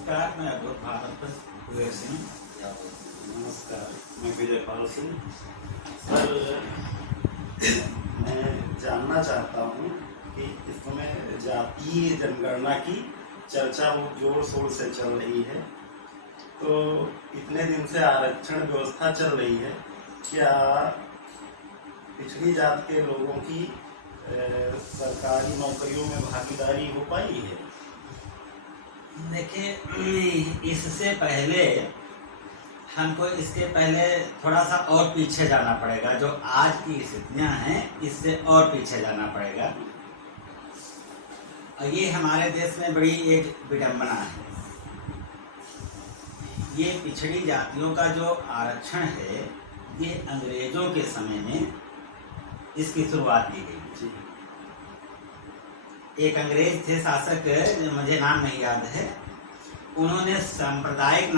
नमस्कार, मैं अद्भुत भारत विजय सिंह। नमस्कार, मैं विजय पाल सिंह। सर, मैं जानना चाहता हूँ कि इस समय जातीय जनगणना की चर्चा बहुत जोर शोर से चल रही है। तो इतने दिन से आरक्षण व्यवस्था चल रही है, क्या पिछड़ी जात के लोगों की सरकारी नौकरियों में भागीदारी हो पाई है? देखिए, इससे पहले हमको इसके पहले थोड़ा सा और पीछे जाना पड़ेगा। जो आज की स्थितियां हैं, इससे और पीछे जाना पड़ेगा। और ये हमारे देश में बड़ी एक विडंबना है। ये पिछड़ी जातियों का जो आरक्षण है, ये अंग्रेजों के समय में इसकी शुरुआत की गई। एक अंग्रेज थे शासक, मुझे नाम नहीं याद है, उन्होंने सांप्रदायिक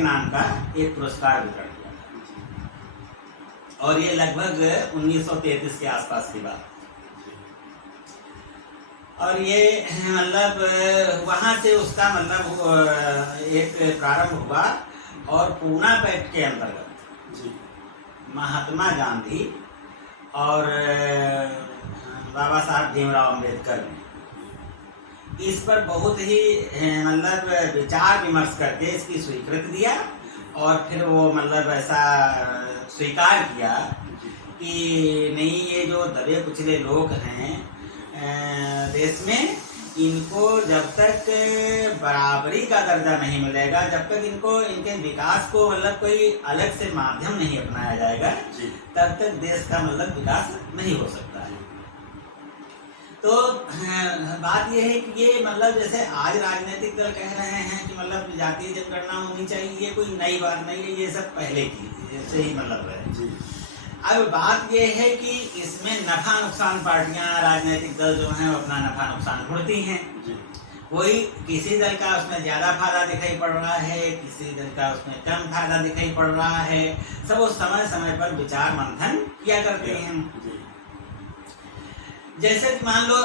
नाम का एक पुरस्कार वितरण किया था। और ये लगभग 1933 के आसपास की बात। और ये मतलब वहां से उसका मतलब एक प्रारंभ हुआ। और पूना पैक्ट के अंतर्गत महात्मा गांधी और बाबा साहब भीमराव अम्बेडकर ने इस पर बहुत ही मतलब विचार विमर्श करके इसकी स्वीकृति दिया। और फिर वो मतलब ऐसा स्वीकार किया कि नहीं, ये जो दबे कुचले लोग हैं देश में, इनको जब तक बराबरी का दर्जा नहीं मिलेगा, जब तक इनको इनके विकास को मतलब कोई अलग से माध्यम नहीं अपनाया जाएगा, तब तक देश का मतलब विकास नहीं हो सकता है। तो बात यह है कि ये मतलब जैसे आज राजनीतिक दल कह रहे हैं कि मतलब जातीय जनगणना होनी चाहिए, ये कोई नई बात नहीं है, ये सब पहले की से ही मतलब है। अब बात यह है कि इसमें नफा नुकसान पार्टियां, राजनीतिक दल जो हैं, अपना नफा नुकसान ढूंढती हैं। कोई किसी दल का उसमें ज्यादा फायदा दिखाई पड़ रहा है, किसी दल का उसमें कम फायदा दिखाई पड़ रहा है। सब वो समय समय पर विचार मंथन किया करते हैं। जैसे मान लो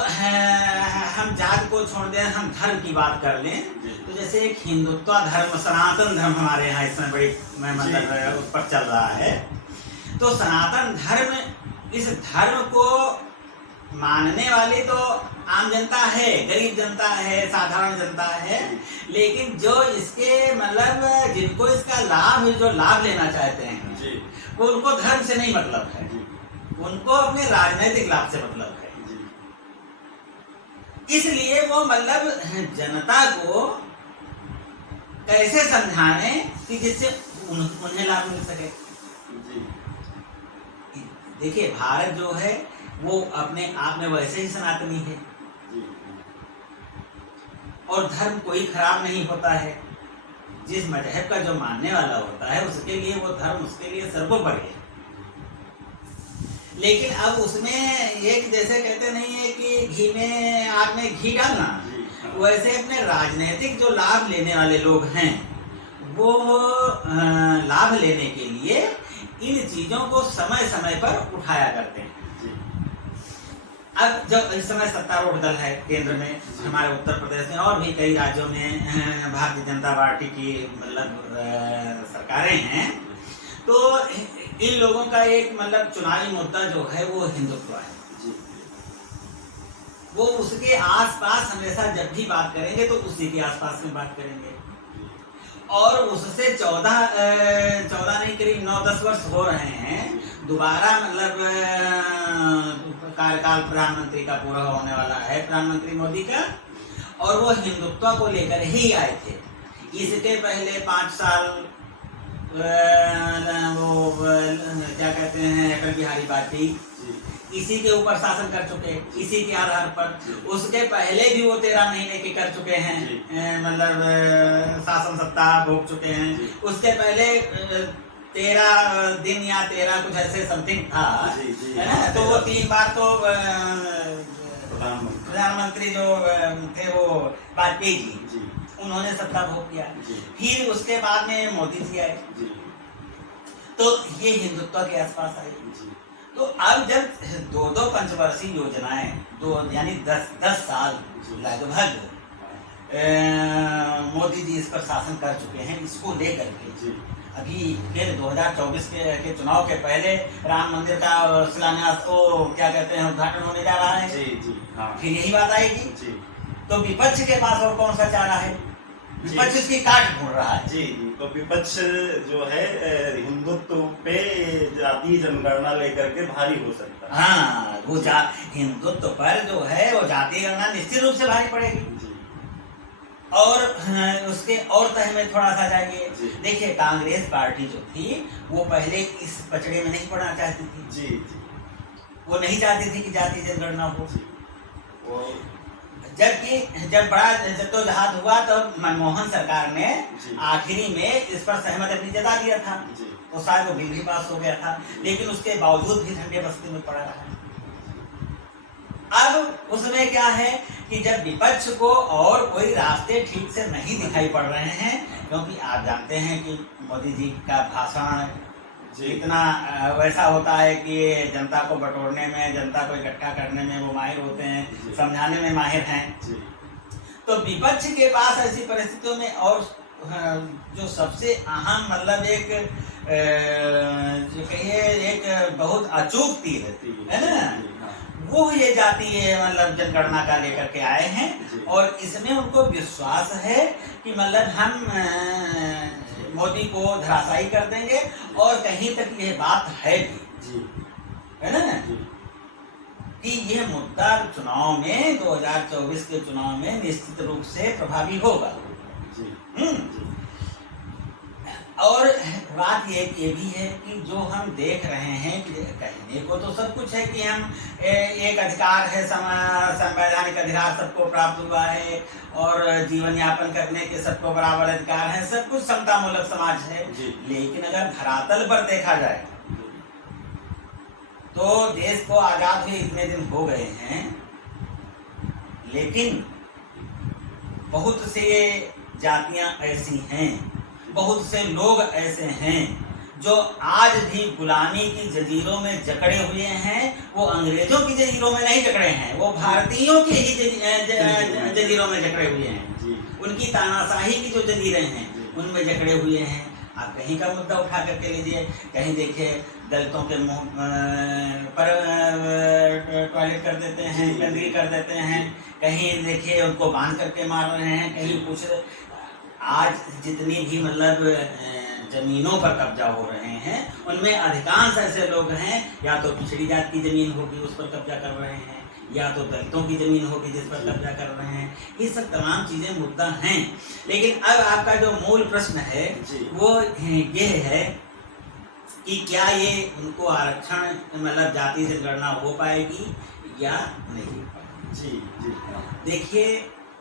हम जात को छोड़ दें, हम धर्म की बात कर लें, तो जैसे एक हिंदुत्व धर्म, सनातन धर्म हमारे यहाँ इसमें बड़ी मतलब उस पर चल रहा है। तो सनातन धर्म, इस धर्म को मानने वाली तो आम जनता है, गरीब जनता है, साधारण जनता है। लेकिन जो इसके मतलब जिनको इसका लाभ लेना चाहते हैं, वो उनको धर्म से नहीं मतलब है, उनको अपने राजनीतिक लाभ से मतलब है। इसलिए वो मतलब जनता को कैसे समझाने कि जिससे उन्हें लाभ मिल सके। देखिए, भारत जो है वो अपने आप में वैसे ही सनातनी है। और धर्म कोई खराब नहीं होता है। जिस मजहब का जो मानने वाला होता है, उसके लिए वो धर्म उसके लिए सर्वोपरि है। लेकिन अब उसमें एक जैसे कहते नहीं है कि घी में आग में घी डालना, वैसे अपने राजनीतिक जो लाभ लेने वाले लोग हैं, वो लाभ लेने के लिए इन चीजों को समय समय पर उठाया करते हैं। अब जब इस समय सत्तारूढ़ दल है केंद्र में, हमारे उत्तर प्रदेश में और भी कई राज्यों में भारतीय जनता पार्टी की मतलब सरकारें हैं, तो इन लोगों का एक मतलब चुनावी मुद्दा जो है वो हिंदुत्व है। वो उसके आसपास हमेशा जब भी बात करेंगे तो उसी के आसपास में बात करेंगे। और उससे 14 नहीं, करीब 9-10 वर्ष हो रहे हैं। दोबारा मतलब कार्यकाल प्रधानमंत्री का पूरा होने वाला है, प्रधानमंत्री मोदी का, और वो हिंदुत्व को लेकर ही आए थे। इसके पहले 5 साल वो क्या कहते हैं, अटल बिहारी वाजपेयी इसी के ऊपर शासन कर चुके, इसी के आधार पर। उसके पहले भी वो 13 महीने के कर चुके हैं, मतलब शासन सत्ता भोग चुके हैं। उसके पहले 13 दिन या 13 कुछ ऐसे समथिंग था, है ना। तो वो 3 बार तो प्रधानमंत्री जो थे वो वाजपेयी जी, उन्होंने सत्ता भोग किया। फिर उसके बाद में मोदी जी आए, तो ये हिंदुत्व के आसपास आए। तो अब जब 2 पंचवर्षीय योजनाएं, यानी 10 साल लगभग मोदी जी इस पर शासन कर चुके हैं, इसको लेकर के जी अभी फिर 2024 के चुनाव के पहले राम मंदिर का शिलान्यास वो क्या कहते हैं उद्घाटन होने जा रहा है। जी जी हाँ फिर यही बात आएगी। जी तो विपक्ष के पास और कौन सा चारा है? विपक्ष इसकी काट ढूंढ रहा है। जी जी। तो विपक्ष जो है हिंदुत्व पे जातीय जनगणना लेकर के भारी हो सकता है। हाँ, वो हिंदुत्व पर जो है वो जातीय गणना निश्चित रूप से भारी पड़ेगी। जी और उसके और तह में थोड़ा सा जाइए, जी। देखिए कांग्रेस पार्टी जो थी वो पहले इस पचड़े में नहीं पड़ना चाहती थी। जी जी। वो नहीं चाहती थी कि जातीय जनगणना हो। वो जबकि जब बड़ा जद्दोजहद हुआ तो मनमोहन सरकार ने जी। आखिरी में इस पर सहमति अपनी जता दिया था। जी तो शायद वो बिल भी पास हो गया था, लेकिन उसके बावजूद भी ठंडे बस्ती में पड़ा रहा। अब उसमें क्या है कि जब विपक्ष को और कोई रास्ते ठीक से नहीं दिखाई पड़ रहे हैं, क्योंकि आप जानते हैं कि मोदी जी का भाषण इतना वैसा होता है कि जनता को बटोरने में, जनता को इकट्ठा करने में वो माहिर होते हैं, समझाने में माहिर हैं। तो विपक्ष के पास ऐसी परिस्थितियों में और जो सबसे अहम मतलब एक जो कहिए एक बहुत अचूक तीर है ना, वो ये जातीय मतलब जनगणना का लेकर के आए हैं। और इसमें उनको विश्वास है कि मतलब हम मोदी को धराशायी कर देंगे। और कहीं तक ये बात है भी, है ना, कि ये मुद्दा चुनाव में 2024 के चुनाव में निश्चित रूप से प्रभावी होगा। और बात ये भी है कि जो हम देख रहे हैं कि कहने को तो सब कुछ है कि हम एक अधिकार है, संवैधानिक अधिकार सबको प्राप्त हुआ है और जीवन यापन करने के सबको बराबर अधिकार है, सब कुछ समतामूलक समाज है। लेकिन अगर धरातल पर देखा जाए तो देश को आजाद हुए इतने दिन हो गए हैं, लेकिन बहुत से जातियां ऐसी हैं, बहुत से लोग ऐसे हैं जो आज भी गुलामी की जंजीरों में जकड़े हुए हैं। वो अंग्रेजों की जंजीरों में नहीं जकड़े हैं, वो भारतीयों की ही जंजीरों में जकड़े हुए हैं। उनकी तानाशाही की जो जंजीरें हैं उनमें जकड़े हुए हैं। आप कहीं का मुद्दा उठा करके लीजिए, कहीं देखिए दलितों के मुंह पर टॉयलेट कर देते हैं, गंदगी कर देते हैं, कहीं देखिए उनको बांध करके मार रहे हैं, कहीं कुछ। आज जितनी भी मतलब जमीनों पर कब्जा हो रहे हैं उनमें अधिकांश ऐसे लोग हैं, या तो पिछड़ी जात की जमीन होगी उस पर कब्जा कर रहे हैं, या तो दलितों की जमीन होगी जिस पर कब्जा कर रहे हैं। ये सब तमाम चीजें मुद्दा हैं। लेकिन अब आपका जो मूल प्रश्न है वो ये है कि क्या ये उनको आरक्षण मतलब जाति जनगणना हो पाएगी या नहीं। जी जी। देखिए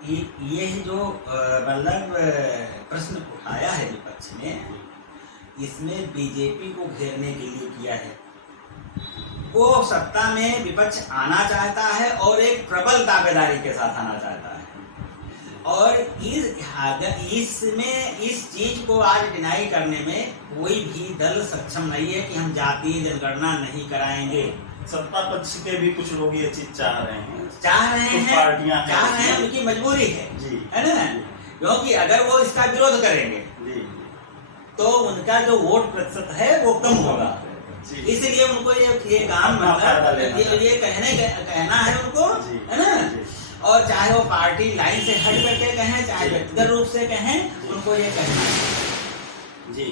ये जो मतलब प्रश्न उठाया है विपक्ष ने, इसमें बीजेपी को घेरने के लिए किया है। वो सत्ता में विपक्ष आना चाहता है और एक प्रबल दावेदारी के साथ आना चाहता है। और इसमें इस चीज को आज डिनाई करने में कोई भी दल सक्षम नहीं है कि हम जातीय जनगणना नहीं कराएंगे। सत्ता पक्ष के भी कुछ लोग ये चीज चाह रहे हैं, उनकी मजबूरी है ना, क्योंकि अगर वो इसका विरोध करेंगे तो उनका जो वोट प्रतिशत है वो कम होगा। इसलिए उनको ये काम मतलब ये कहना है उनको, है ना। और चाहे वो पार्टी लाइन से हट करके कहें, चाहे व्यक्तिगत रूप से कहें, उनको ये कहना है। जी,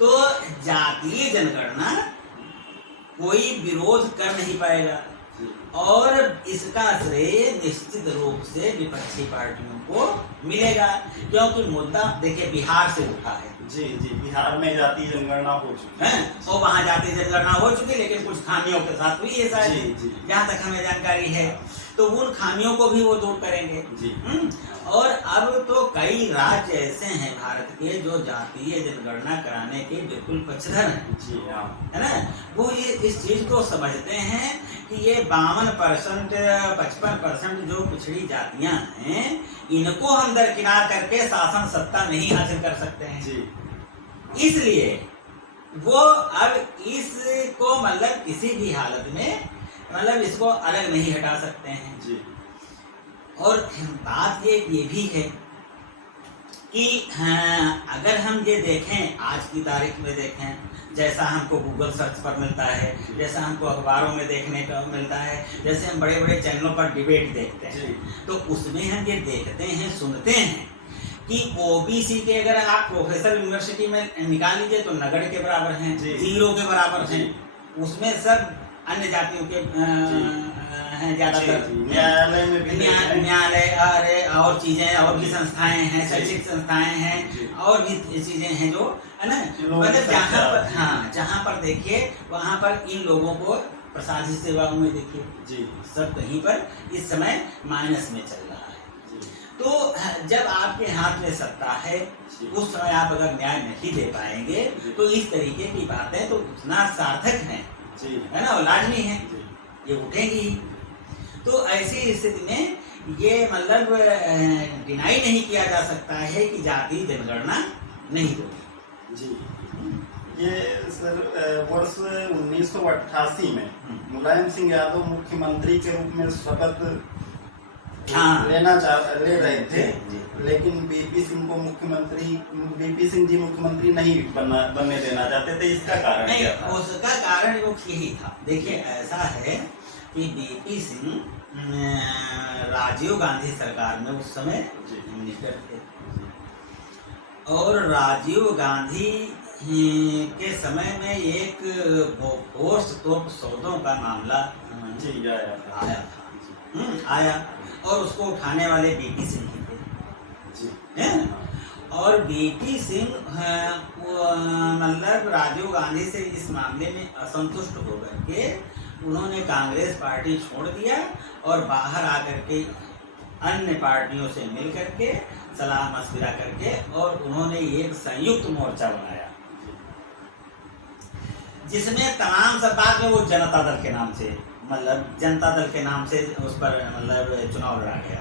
तो जातीय जनगणना कोई विरोध कर नहीं पाएगा और इसका श्रेय निश्चित रूप से विपक्षी पार्टियों को मिलेगा, क्योंकि मुद्दा देखिए बिहार से उठा है। जी जी, बिहार में जातीय जनगणना हो चुकी है और वहाँ जातीय जनगणना हो चुकी, लेकिन कुछ खामियों के साथ हुई है शायद, जहाँ तक हमें जानकारी है। तो उन खामियों को भी वो दूर करेंगे। जी। और अब तो कई राज्य ऐसे हैं भारत के जो जातीय जनगणना कराने के बिल्कुल पक्षधर हैं। जी हाँ, है ना। वो ये इस चीज को समझते हैं कि ये 52% 55% जो पिछड़ी जातियां हैं, इनको हम दरकिनार करके शासन सत्ता नहीं हासिल कर सकते हैं। जी। इसलिए वो अब इसको मतलब किसी भी हालत में मतलब इसको अलग नहीं हटा सकते हैं। जी। और बात ये भी है कि हाँ, अगर हम ये देखें आज की तारीख में देखें, जैसा हमको गूगल सर्च पर मिलता है, जैसा हमको अखबारों में देखने को मिलता है, जैसे हम बड़े बड़े चैनलों पर डिबेट देखते हैं, तो उसमें हम ये देखते हैं, सुनते हैं कि ओबीसी के अगर आप प्रोफेसर यूनिवर्सिटी में निकाल लीजिए तो नगड़ के बराबर हैं, जीरो के बराबर हैं, उसमें सब अन्य जातियों के हैं ज्यादातर। न्यायालय में भी न्यायालय और चीजें और भी संस्थाएं हैं, शैक्षिक संस्थाएं हैं, और भी चीजें हैं जो है ना, मतलब जहाँ पर, हाँ जहाँ पर देखिए वहाँ पर इन लोगों को प्रशासनिक सेवाओं में देखिए जी सब कहीं पर इस समय माइनस में चल रहा है। तो जब आपके हाथ में सत्ता है उस समय आप अगर न्याय नहीं दे पाएंगे तो इस तरीके की बातें तो उतना सार्थक हैं, है ना, और लाजमी है, ये उठेंगी ही। तो ऐसी स्थिति में ये मतलब डिनाई नहीं किया जा सकता है कि जाति जनगणना नहीं होगी। जी ये सर वर्ष 1988 में मुलायम सिंह यादव मुख्यमंत्री के रूप में शपथ ले रहे थे, लेकिन बीपी सिंह को बीपी सिंह जी मुख्यमंत्री नहीं बनने देना चाहते थे। इसका कारण नहीं, क्या था? उसका कारण वो यही था। देखिए ऐसा है कि बीपी सिंह राजीव गांधी सरकार में उस समय मिनिस्टर थे, और राजीव गांधी के समय में एक फोर्स तोप सौदों का मामला आया और उसको उठाने वाले बीपी सिंह थे, और बीपी सिंह मतलब राजीव गांधी से इस मामले में असंतुष्ट होकर के उन्होंने कांग्रेस पार्टी छोड़ दिया और बाहर आकर के अन्य पार्टियों से मिल करके सलाह मशविरा करके और उन्होंने एक संयुक्त मोर्चा बनाया, जिसमें तमाम सब बाद में वो जनता दल के नाम से, मतलब जनता दल के नाम से उस पर मतलब चुनाव लड़ा गया।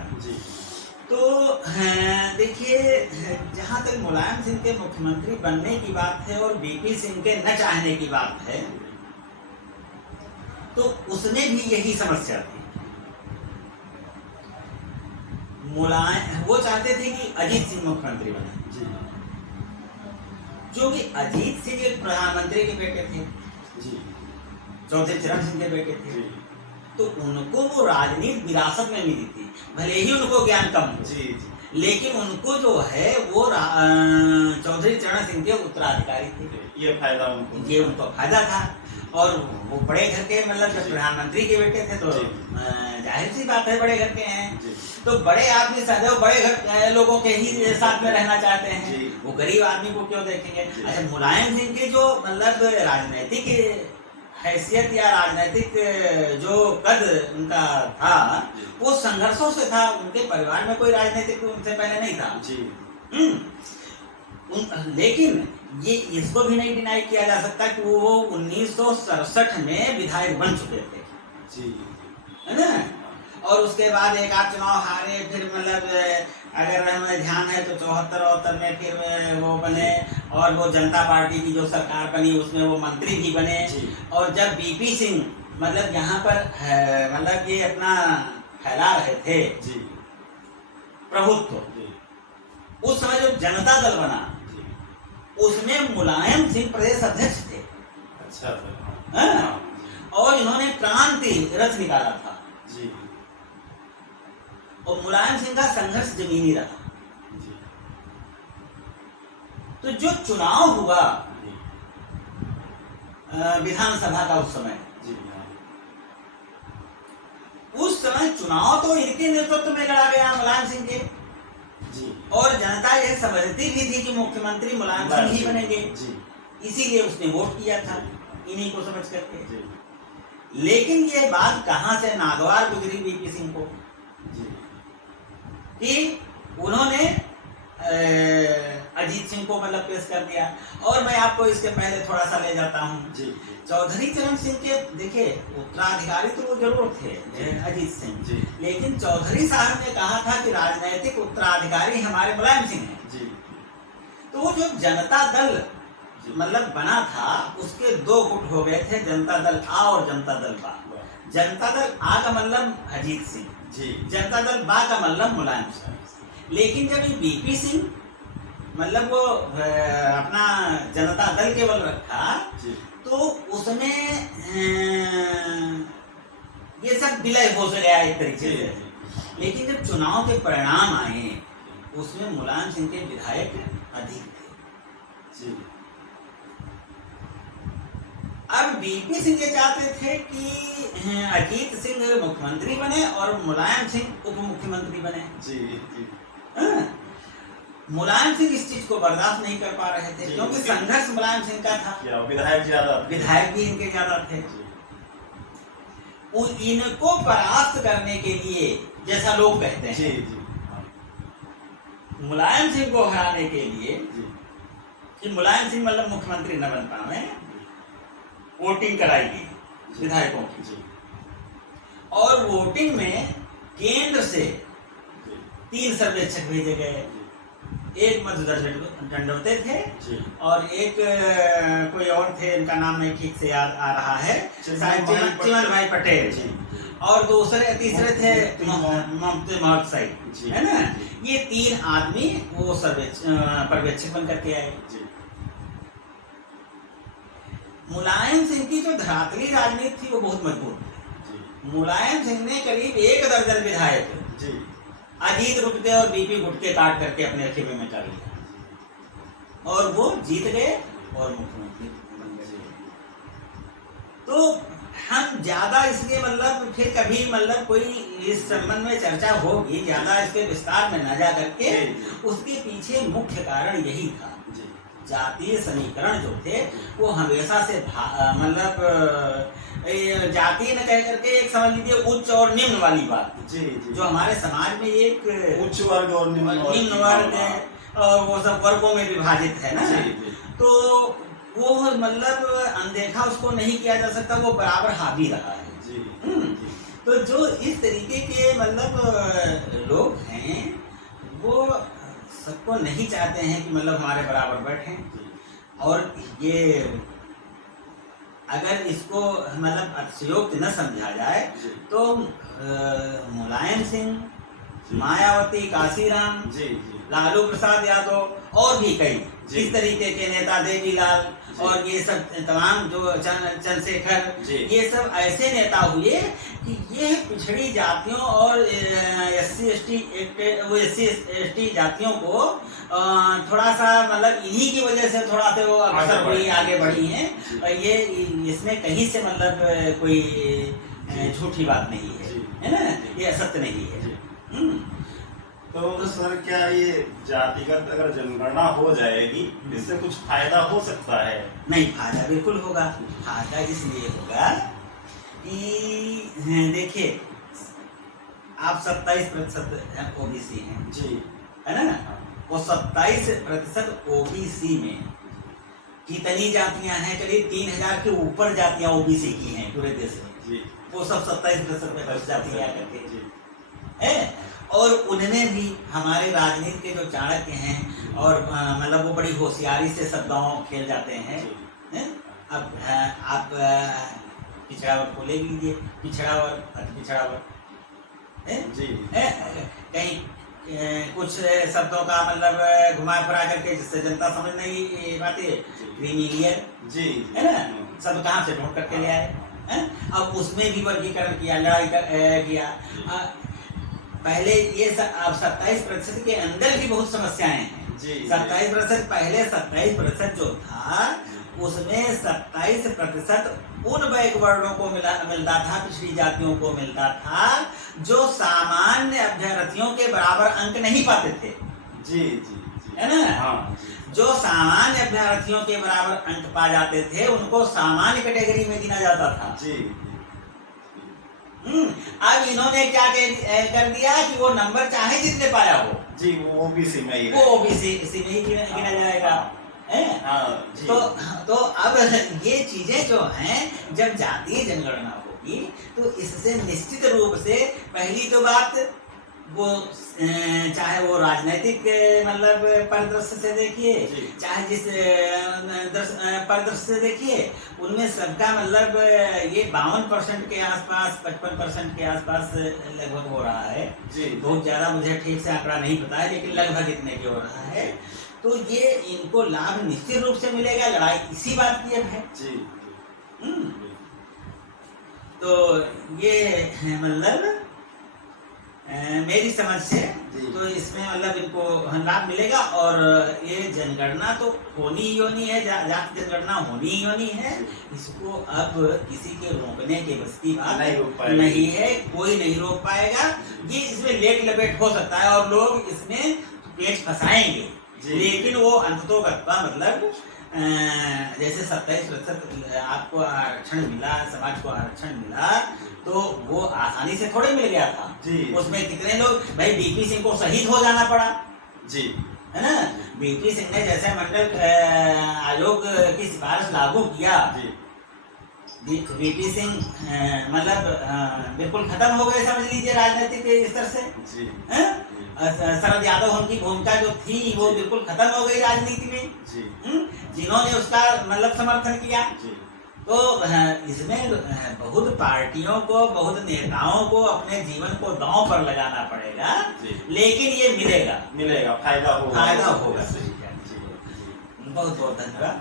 तो देखिए जहाँ तक मुलायम सिंह के मुख्यमंत्री बनने की बात है और बीपी सिंह के न चाहने की बात है, तो उसमें भी यही समस्या थी। मुलायम वो चाहते थे कि अजीत सिंह मुख्यमंत्री बने, जो कि अजीत सिंह एक प्रधानमंत्री के बेटे थे, चौधरी चरण सिंह के बेटे थे, तो उनको वो राजनीति विरासत में मिली थी, भले ही उनको ज्ञान कम हो, लेकिन उनको जो है वो चौधरी चरण सिंह के उत्तराधिकारी थे, ये उनको फायदा था। और वो बड़े घर के, मतलब जब प्रधानमंत्री के बेटे थे तो जाहिर सी बात है बड़े घर के हैं, तो बड़े आदमी सदैव बड़े घर लोगों के ही साथ में रहना चाहते हैं, वो गरीब आदमी को क्यों देखेंगे। अच्छा, मुलायम सिंह के जो मतलब राजनीतिक हैसियत या राजनीतिक जो कद उनका था वो संघर्षों से था, उनके परिवार में कोई राजनीतिक उनसे पहले नहीं था। लेकिन ये इसको भी नहीं डिनाई किया जा सकता कि वो 1967 में विधायक बन चुके थे, है ना, और उसके बाद एक आध चुनाव हारे, फिर मतलब अगर हमें ध्यान है तो 74 में फिर वो बने, और वो जनता पार्टी की जो सरकार बनी उसमें वो मंत्री भी बने। और जब बीपी सिंह मतलब यहाँ पर मतलब ये अपना फैला रहे थे प्रभुत्व, उस समय जो जनता दल बना उसमें मुलायम सिंह प्रदेश अध्यक्ष थे। अच्छा और इन्होंने क्रांति रथ निकाला था, और मुलायम सिंह का संघर्ष जमीनी रहा। तो जो चुनाव हुआ विधानसभा का उस समय चुनाव तो इनके नेतृत्व में लड़ा गया, मुलायम सिंह के, और जनता यह समझती भी थी कि मुख्यमंत्री मुलायम सिंह ही बनेंगे, इसीलिए उसने वोट किया था इन्हीं को समझ करके। लेकिन ये बात कहां से नागवार गुजरी बीपी सिंह को कि उन्होंने अजीत सिंह को मतलब पेश कर दिया। और मैं आपको इसके पहले थोड़ा सा ले जाता हूँ, चौधरी चरण सिंह के देखिए उत्तराधिकारी तो वो जरूर थे अजीत सिंह, लेकिन चौधरी साहब ने कहा था कि राजनीतिक उत्तराधिकारी हमारे मुलायम सिंह हैं। तो वो जो जनता दल मतलब बना था उसके दो गुट हो गए थे, जनता दल आ और जनता दल बा। जनता दल आ का मतलब अजीत सिंह, जनता दल बा का मतलब मुलायम सिंह। लेकिन जब ये बीपी सिंह मतलब वो अपना जनता दल केवल रखा, जी तो उसमें ये सब विलय हो गया एक तरीके जी से। लेकिन जब चुनाव के परिणाम आए, उसमें मुलायम सिंह के विधायक अधिक थे। जी। अब बीपी सिंह ये चाहते थे कि अजीत सिंह मुख्यमंत्री बने और मुलायम सिंह उप मुख्यमंत्री बने। जी जी। हाँ? मुलायम सिंह इस चीज को बर्दाश्त नहीं कर पा रहे थे, क्योंकि संघर्ष मुलायम सिंह का था, विधायक भी इनके ज्यादा थे। इनको परास्त करने के लिए, जैसा लोग कहते हैं, जी जी, मुलायम सिंह को हराने के लिए, जी कि मुलायम सिंह मतलब मुख्यमंत्री न बन पावे, वोटिंग कराई गई विधायकों की। जी। और वोटिंग में केंद्र से जी 3 सर्वेक्षक भेजे गए। एक मधुधर दंडवते थे, जी। और एक कोई और थे, इनका नाम नहीं ठीक से याद आ रहा है, चिमन भाई पटेल जी। और तीसरे थे ममता महोत्सव, है ना। ये 3 आदमी वो पर्यवेक्षक बन करके आए। मुलायम सिंह की जो धरातली राजनीति थी वो बहुत मजबूत थी। मुलायम सिंह ने करीब 1 दर्जन विधायक जी अजीत गुटके और बीपी गुटके काट करके अपने खेमे में कर लिया, और वो जीत गए और मुख्यमंत्री बन गए। तो हम ज्यादा इसलिए मतलब फिर कभी मतलब कोई इस संबंध में चर्चा होगी, ज्यादा इसके विस्तार में न जा करके, उसके पीछे मुख्य कारण यही था। जातीय समीकरण जो थे वो हमेशा से मतलब जातीय न कह करके एक समझ लीजिए उच्च और निम्न वाली बात, जी जी, जो हमारे समाज में एक उच्च वर्ग और निम्न वर्ग है, और वो सब वर्गों में विभाजित है ना। जी जी। तो वो मतलब अनदेखा उसको नहीं किया जा सकता, वो बराबर हावी रहा है। जी। तो जो इस तरीके के मतलब लोग हैं, वो सबको नहीं चाहते हैं कि मतलब हमारे बराबर बैठें। और ये अगर इसको मतलब अतिशयोक्ति न समझा जाए, तो मुलायम सिंह, मायावती, काशीराम, लालू प्रसाद यादव और भी कई इस तरीके के नेता, देवीलाल और ये सब तमाम जो चंद्रशेखर, ये सब ऐसे नेता हुए कि ये पिछड़ी जातियों और एससी एसटी जातियों को थोड़ा सा मतलब इन्हीं की वजह से थोड़ा सा वो अग्रसर हुई, आगे बढ़ी हैं। और ये इसमें कहीं से मतलब कोई झूठी बात नहीं है ना, ये असत्य नहीं है। तो सर क्या ये जातिगत अगर जनगणना हो जाएगी, इससे कुछ फायदा हो सकता है? नहीं, फायदा बिल्कुल होगा। फायदा इसलिए होगा कि देखिए, आप 27% ओबीसी हैं जी, है ना। वो 27% ओबीसी में कितनी जातियां हैं? करीब 3000 के ऊपर जातियां ओबीसी की हैं पूरे देश में जी। वो सब 27% में बच जाती है करके है। और उनमें भी हमारे राजनीति के जो चाणक्य हैं, और मतलब वो बड़ी होशियारी से सब गाँव खेल जाते हैं। अब आप पिछड़ा वर्ग को ले लीजिए, पिछड़ा वर्ग, अति पिछड़ा वर्ग जी, कहीं कुछ शब्दों का मतलब घुमा फिरा करके जिससे जनता समझ नहीं पाती, क्रीमीलियर जी, है ना, सब कहाँ से ढूंढ करके ले आए। अब उसमें भी वर्गीकरण किया, लड़ाई किया। पहले ये अब 27% के अंदर भी बहुत समस्याएं हैं। 27% पहले 27% जो था, उसमें 27% उन बैकवर्डों को मिलता था, पिछड़ी जातियों को मिलता था, जो सामान्य अभ्यर्थियों के बराबर अंक नहीं पाते थे। जी जी, है ना। हाँ, जो सामान्य अभ्यर्थियों के बराबर अंक पा जाते थे, उनको सामान्य कैटेगरी में गिना जाता था। जी। अब इन्होंने क्या कर दिया कि वो नंबर चाहे जितने पाया हो जी, वो ओबीसी में ही, वो ओबीसी में ही गिना जाएगा। तो अब ये चीजें जो हैं, जब जातीय जनगणना होगी तो इससे निश्चित रूप से पहली तो बात वो चाहे वो राजनीतिक मतलब परिदृश्य से देखिए, जी। चाहे जिस परिदृश्य से देखिए, उनमें सबका मतलब ये 52% के आसपास, 55% के आसपास लगभग हो रहा है। जी। बहुत ज्यादा मुझे ठीक से आंकड़ा नहीं पता है, लेकिन लगभग इतने के हो रहा है। तो ये इनको लाभ निश्चित रूप से मिलेगा, लड़ाई इसी बात की अब है। जी। हम्म। तो ये मतलब मेरी समझ से जी। तो इसमें मतलब इनको लाभ मिलेगा। और ये जनगणना तो होनी ही होनी है, जाति जनगणना होनी ही होनी है। इसको अब किसी के रोकने के बस की बात नहीं है, कोई नहीं रोक पाएगा। ये इसमें लेट लपेट हो सकता है और लोग इसमें पेच फंसाएंगे, लेकिन वो अंततोगत्वा मतलब जैसे 27% आपको आरक्षण मिला, समाज को आरक्षण मिला, तो वो आसानी से थोड़े मिल गया था जी। उसमें कितने लोग, भाई बीपी सिंह को शहीद हो जाना पड़ा, जी, है ना। बीपी सिंह ने जैसे मंडल आयोग की सिफारिश लागू किया, बीपी सिंह मतलब बिल्कुल खत्म हो गए, समझ लीजिए राजनीतिक स्तर से। जी। शरद यादव उनकी भूमिका जो थी वो बिल्कुल खत्म हो गई राजनीति में। जी। जिन्होंने उसका मतलब समर्थन किया। जी। तो इसमें बहुत पार्टियों को, बहुत नेताओं को अपने जीवन को दांव पर लगाना पड़ेगा, लेकिन ये मिलेगा, फायदा होगा। सही। बहुत बहुत धन्यवाद।